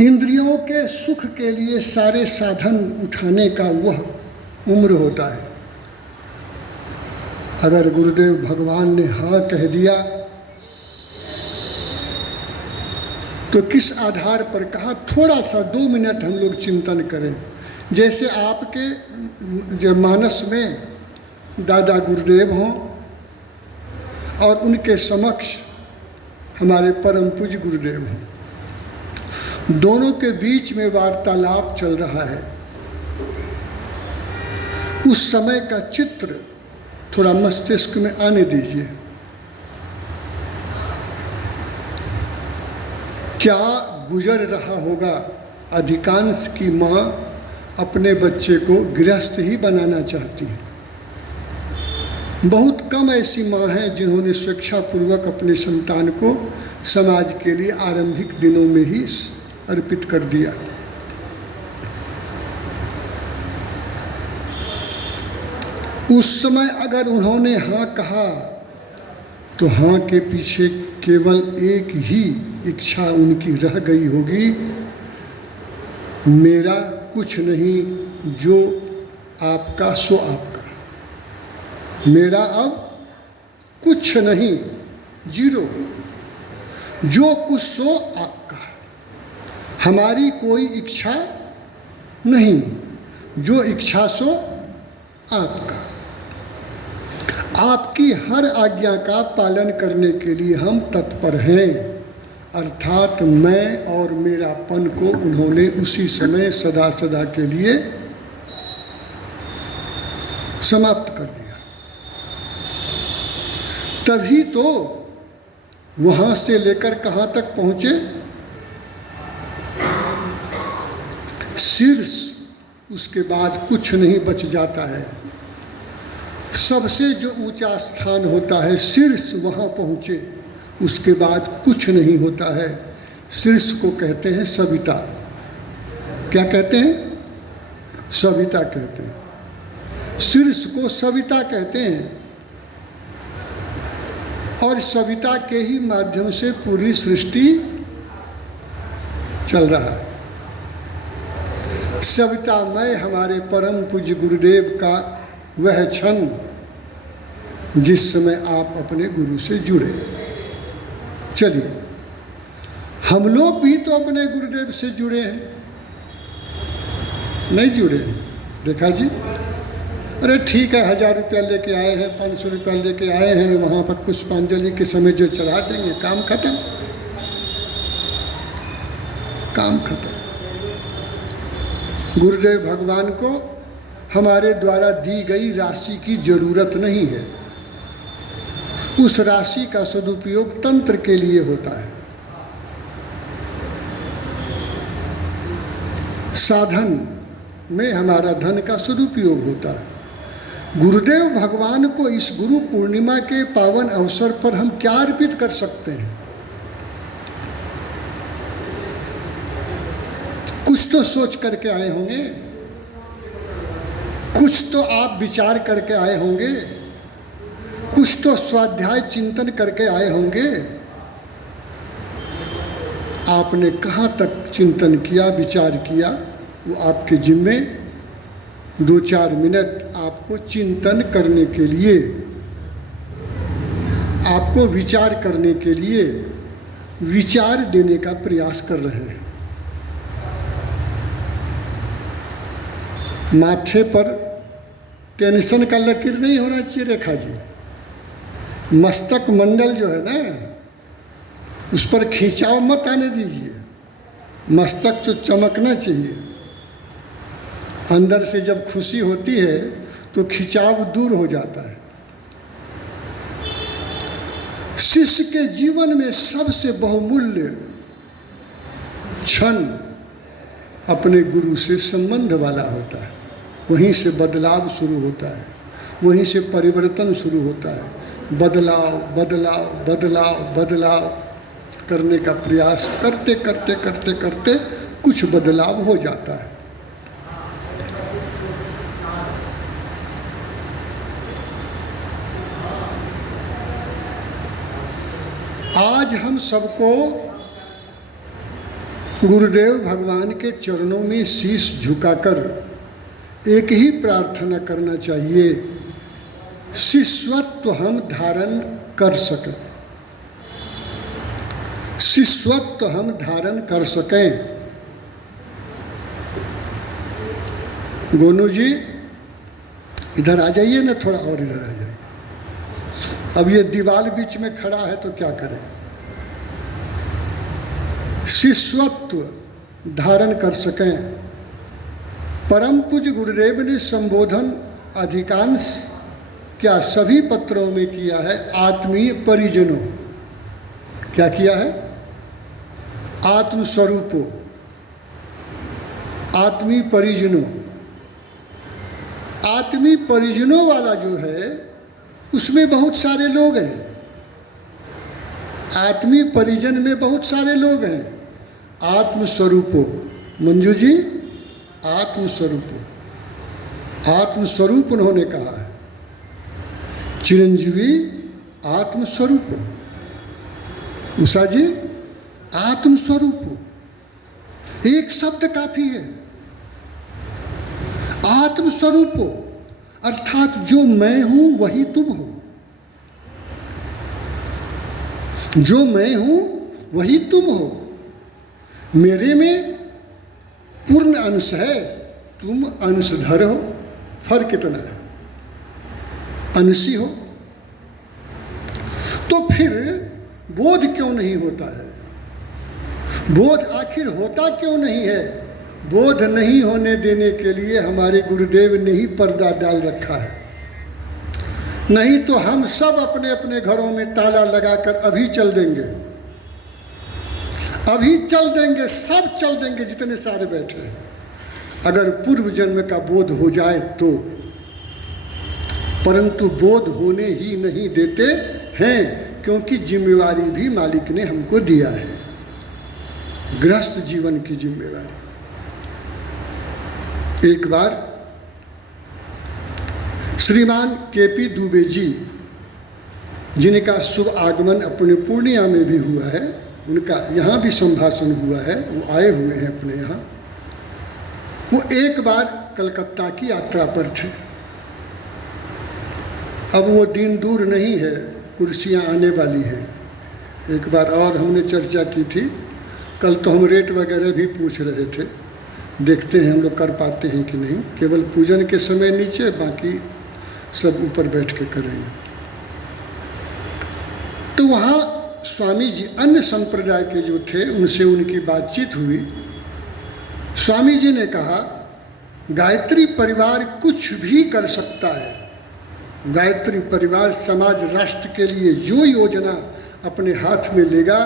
इंद्रियों के सुख के लिए सारे साधन उठाने का वह उम्र होता है। अगर गुरुदेव भगवान ने हाँ कह दिया तो किस आधार पर कहा, थोड़ा सा 2 मिनट हम लोग चिंतन करें। जैसे आपके जो मानस में दादा गुरुदेव हों और उनके समक्ष हमारे परम पूज्य गुरुदेव हों, दोनों के बीच में वार्तालाप चल रहा है। उस समय का चित्र थोड़ा मस्तिष्क में आने दीजिए। क्या गुजर रहा होगा? अधिकांश की माँ अपने बच्चे को गृहस्थ ही बनाना चाहती है। बहुत कम ऐसी माँ हैं जिन्होंने स्वेच्छापूर्वक अपने संतान को समाज के लिए आरंभिक दिनों में ही अर्पित कर दिया। उस समय अगर उन्होंने हाँ कहा तो हाँ के पीछे केवल एक ही इच्छा उनकी रह गई होगी, मेरा कुछ नहीं, जो आपका सो आपका। मेरा अब कुछ नहीं, जीरो, जो कुछ सो आपका। हमारी कोई इच्छा नहीं, जो इच्छा सो आपका। आपकी हर आज्ञा का पालन करने के लिए हम तत्पर हैं। अर्थात मैं और मेरापन को उन्होंने उसी समय सदा सदा के लिए समाप्त कर दिया। तभी तो वहाँ से लेकर कहाँ तक पहुँचे? शीर्ष, उसके बाद कुछ नहीं बच जाता है। सबसे जो ऊंचा स्थान होता है शीर्ष, वहाँ पहुँचे, उसके बाद कुछ नहीं होता है। शीर्ष को कहते हैं सविता। क्या कहते हैं? सविता कहते हैं। शीर्ष को सविता कहते हैं। और सविता के ही माध्यम से पूरी सृष्टि चल रहा है। सवितामय हमारे परम पूज्य गुरुदेव का वह क्षण जिस समय आप अपने गुरु से जुड़े। चलिए, हम लोग भी तो अपने गुरुदेव से जुड़े हैं, नहीं जुड़े हैं? देखा जी, अरे ठीक है, 1000 रुपया लेके आए हैं, 500 रुपया लेके आए हैं, वहाँ पर पुष्पांजलि के समय जो चढ़ा देंगे, काम खत्म, काम खत्म। गुरुदेव भगवान को हमारे द्वारा दी गई राशि की जरूरत नहीं है। उस राशि का सदुपयोग तंत्र के लिए होता है। साधन में हमारा धन का सदुपयोग होता है। गुरुदेव भगवान को इस गुरु पूर्णिमा के पावन अवसर पर हम क्या अर्पित कर सकते हैं? कुछ तो सोच करके आए होंगे, कुछ तो आप विचार करके आए होंगे, कुछ तो स्वाध्याय चिंतन करके आए होंगे। आपने कहाँ तक चिंतन किया, विचार किया, वो आपके जिम्मे। 2-4 मिनट आपको चिंतन करने के लिए, आपको विचार करने के लिए विचार देने का प्रयास कर रहे हैं। माथे पर टेंशन का लकीर नहीं होना चाहिए रेखा जी। मस्तक मंडल जो है ना, उस पर खिंचाव मत आने दीजिए। मस्तक तो चमकना चाहिए। अंदर से जब खुशी होती है तो खिंचाव दूर हो जाता है। शिष्य के जीवन में सबसे बहुमूल्य क्षण अपने गुरु से संबंध वाला होता है। वहीं से बदलाव शुरू होता है, वहीं से परिवर्तन शुरू होता है। बदलाव बदलाव बदलाव बदलाव करने का प्रयास करते करते करते करते कुछ बदलाव हो जाता है। आज हम सबको गुरुदेव भगवान के चरणों में शीश झुकाकर एक ही प्रार्थना करना चाहिए, शिष्यत्व हम धारण कर सकें, शिष्यत्व हम धारण कर सकें। गोनू जी इधर आ जाइए ना, थोड़ा और इधर आ जाइए। अब ये दीवार बीच में खड़ा है तो क्या करें? शिष्यत्व धारण कर सकें। परम पूज्य गुरुदेव ने संबोधन अधिकांश क्या सभी पत्रों में किया है आत्मीय परिजनों। क्या किया है? आत्मस्वरूपों, आत्मीय परिजनों। आत्मीय परिजनों वाला जो है उसमें बहुत सारे लोग हैं, आत्मीय परिजन में बहुत सारे लोग हैं। आत्मस्वरूपों, मंजू जी आत्मस्वरूपों, आत्मस्वरूप उन्होंने कहा है। चिरंजीवी आत्मस्वरूपों, उषा जी आत्मस्वरूपों, एक शब्द काफी है। आत्मस्वरूपों अर्थात जो मैं हूं वही तुम हो, जो मैं हूं वही तुम हो। मेरे में पूर्ण अंश है, तुम अंशधर हो। फर्क कितना है? अंशी हो। तो फिर बोध क्यों नहीं होता है? बोध आखिर होता क्यों नहीं है? बोध नहीं होने देने के लिए हमारे गुरुदेव ने ही पर्दा डाल रखा है। नहीं तो हम सब अपने अपने घरों में ताला लगाकर अभी चल देंगे, अभी चल देंगे, सब चल देंगे जितने सारे बैठे हैं, अगर पूर्व जन्म का बोध हो जाए तो। परंतु बोध होने ही नहीं देते हैं, क्योंकि जिम्मेवारी भी मालिक ने हमको दिया है, गृहस्थ जीवन की जिम्मेवारी। एक बार श्रीमान केपी दुबे जी, जिनका शुभ आगमन अपने पूर्णिया में भी हुआ है, उनका यहाँ भी संभाषण हुआ है, वो आए हुए हैं अपने यहाँ। वो एक बार कलकत्ता की यात्रा पर थे। अब वो दिन दूर नहीं है, कुर्सियाँ आने वाली हैं। एक बार और हमने चर्चा की थी, कल तो हम रेट वगैरह भी पूछ रहे थे, देखते हैं हम लोग कर पाते हैं कि नहीं। केवल पूजन के समय नीचे, बाकी सब ऊपर बैठ के करेंगे। तो वहाँ स्वामी जी अन्य संप्रदाय के जो थे उनसे उनकी बातचीत हुई। स्वामी जी ने कहा, गायत्री परिवार कुछ भी कर सकता है। गायत्री परिवार समाज राष्ट्र के लिए जो योजना अपने हाथ में लेगा,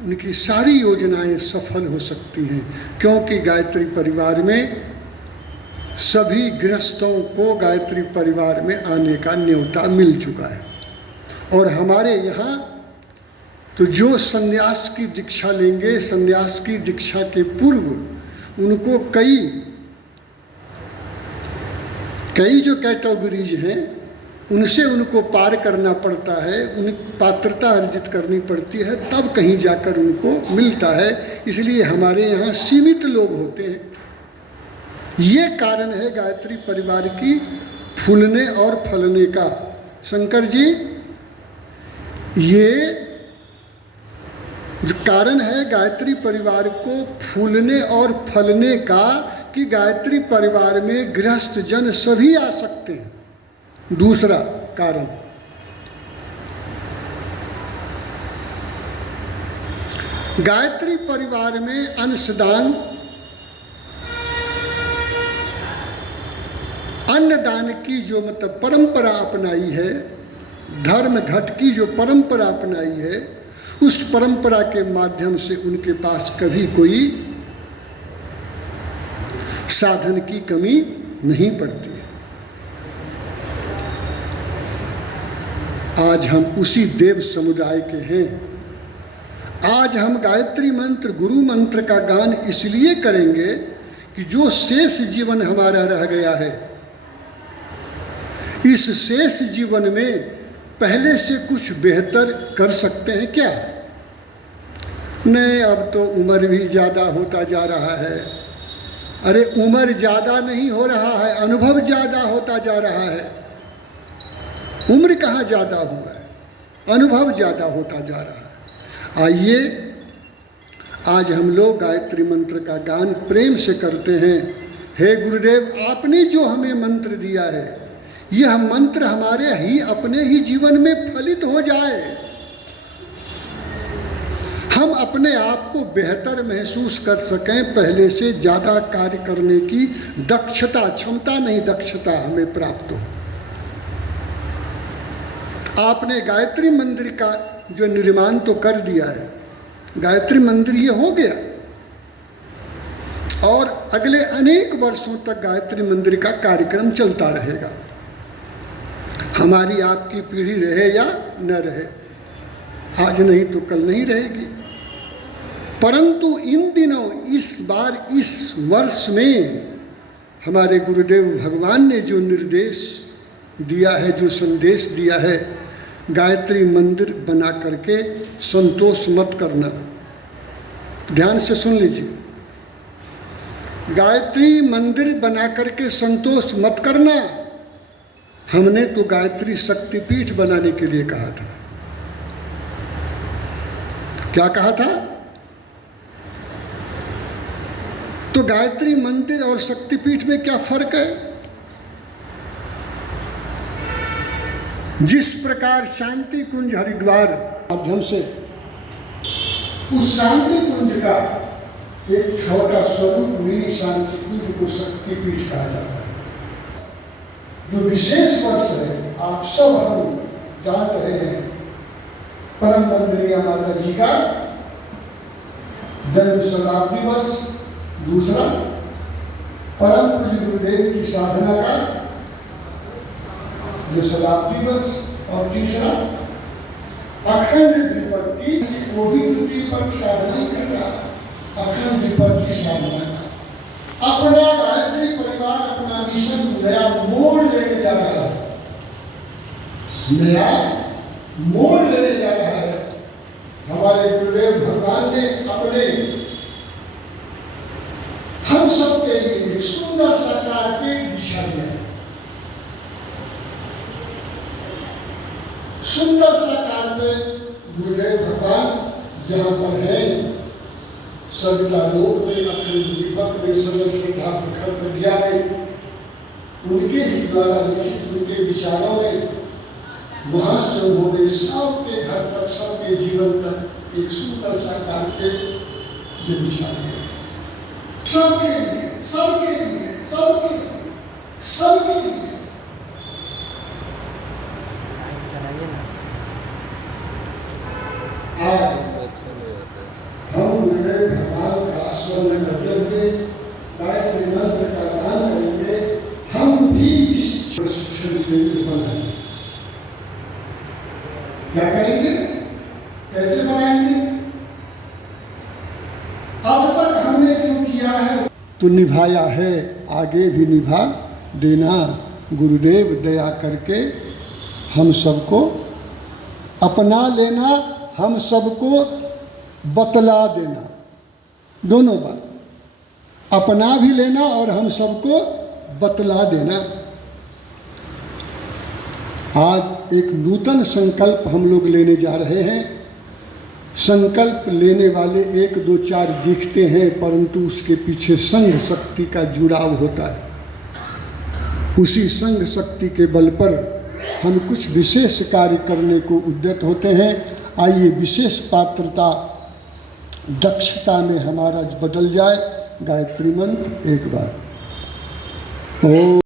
उनकी सारी योजनाएं सफल हो सकती हैं, क्योंकि गायत्री परिवार में सभी गृहस्थों को गायत्री परिवार में आने का न्योता मिल चुका है। और हमारे यहाँ तो जो संन्यास की दीक्षा लेंगे, संन्यास की दीक्षा के पूर्व उनको कई जो कैटेगरीज हैं उनसे उनको पार करना पड़ता है, उन पात्रता अर्जित करनी पड़ती है, तब कहीं जाकर उनको मिलता है। इसलिए हमारे यहाँ सीमित लोग होते हैं। ये कारण है गायत्री परिवार की फूलने और फलने का। शंकर जी, ये जो कारण है गायत्री परिवार को फूलने और फलने का, कि गायत्री परिवार में गृहस्थ जन सभी आ सकते हैं। दूसरा कारण, गायत्री परिवार में अंशदान, अन्नदान की जो मतलब परंपरा अपनाई है, धर्म घट की जो परंपरा अपनाई है, उस परंपरा के माध्यम से उनके पास कभी कोई साधन की कमी नहीं पड़ती है। आज हम उसी देव समुदाय के हैं। आज हम गायत्री मंत्र, गुरु मंत्र का गान इसलिए करेंगे कि जो शेष जीवन हमारा रह गया है, इस शेष जीवन में पहले से कुछ बेहतर कर सकते हैं क्या? नहीं, अब तो उम्र भी ज़्यादा होता जा रहा है। अरे उम्र ज़्यादा नहीं हो रहा है, अनुभव ज़्यादा होता जा रहा है। उम्र कहाँ ज़्यादा हुआ है, अनुभव ज़्यादा होता जा रहा है। आइए आज हम लोग गायत्री मंत्र का गान प्रेम से करते हैं। हे गुरुदेव, आपने जो हमें मंत्र दिया है, यह मंत्र हमारे ही अपने ही जीवन में फलित हो जाए, हम अपने आप को बेहतर महसूस कर सकें, पहले से ज़्यादा कार्य करने की दक्षता, क्षमता नहीं दक्षता हमें प्राप्त हो। आपने गायत्री मंदिर का जो निर्माण तो कर दिया है, गायत्री मंदिर ये हो गया और अगले अनेक वर्षों तक गायत्री मंदिर का कार्यक्रम चलता रहेगा। हमारी आपकी पीढ़ी रहे या न रहे, आज नहीं तो कल नहीं रहेगी, परंतु इन दिनों, इस बार, इस वर्ष में हमारे गुरुदेव भगवान ने जो निर्देश दिया है, जो संदेश दिया है, गायत्री मंदिर बना करके संतोष मत करना। ध्यान से सुन लीजिए, गायत्री मंदिर बना करके संतोष मत करना। हमने तो गायत्री शक्तिपीठ बनाने के लिए कहा था। क्या कहा था? तो गायत्री मंदिर और शक्तिपीठ में क्या फर्क है? जिस प्रकार शांति कुंज हरिद्वार माध्यम से उस शांति कुंज का एक छोटा स्वरूप मिनी शांति कुंज को शक्तिपीठ कहा जाता है। जो विशेष वर्ष है, आप सब हम जान रहे हैं, परम वंदनीय माता जी का जन्म शताब्दी वर्ष, दूसरा परम पूज्य गुरुदेव की साधना का जो शताब्दी वर्ष, और तीसरा अखंड विपत्ति, वो भी द्वितीय पद साधना ही कर रहा है, अखंड विपत्ति साधना। अपना गायत्री परिवार अपना मिशन नया मोड़ लेने जा रहा है, नया मोड़ लेने जा रहा है। हमारे गुरुदेव भगवान ने अपने हम सब के लिए एक सुंदर सा कारपेट बिछा दिया है, सुंदर सा कारपेट। गुरुदेव भगवान जहाँ पर है, सविता लोक में, अखंड दीपक में, सर्व श्रद्धा प्रखर प्रज्ञा में, उनके ही द्वारा लिखित उनके विचारों में वहाँ से उन्होंने सबके घर तक, सबके जीवन तक एक सुंदर सा कारपेट जो बिछा दिया, सबके लिए, सबके लिए, सबके लिए, सबके लिए। आज हम गुरुदेव भगवान का स्मरण करते हुए गायत्री मंत्र का गान करेंगे। हम भी इस प्रशिक्षण केंद्र बनाएंगे। क्या करेंगे, कैसे बनाएंगे? अब तक हमने जो किया है तो निभाया है, आगे भी निभा देना। गुरुदेव दया करके हम सबको अपना लेना, हम सबको बतला देना, दोनों बात, अपना भी लेना और हम सबको बतला देना। आज एक नूतन संकल्प हम लोग लेने जा रहे हैं। संकल्प लेने वाले 1, 2, 4 दिखते हैं, परंतु उसके पीछे संघ शक्ति का जुड़ाव होता है। उसी संघ शक्ति के बल पर हम कुछ विशेष कार्य करने को उद्यत होते हैं। आइए विशेष पात्रता, दक्षता में हमारा बदल जाए। गायत्री मंत्र एक बार। ओम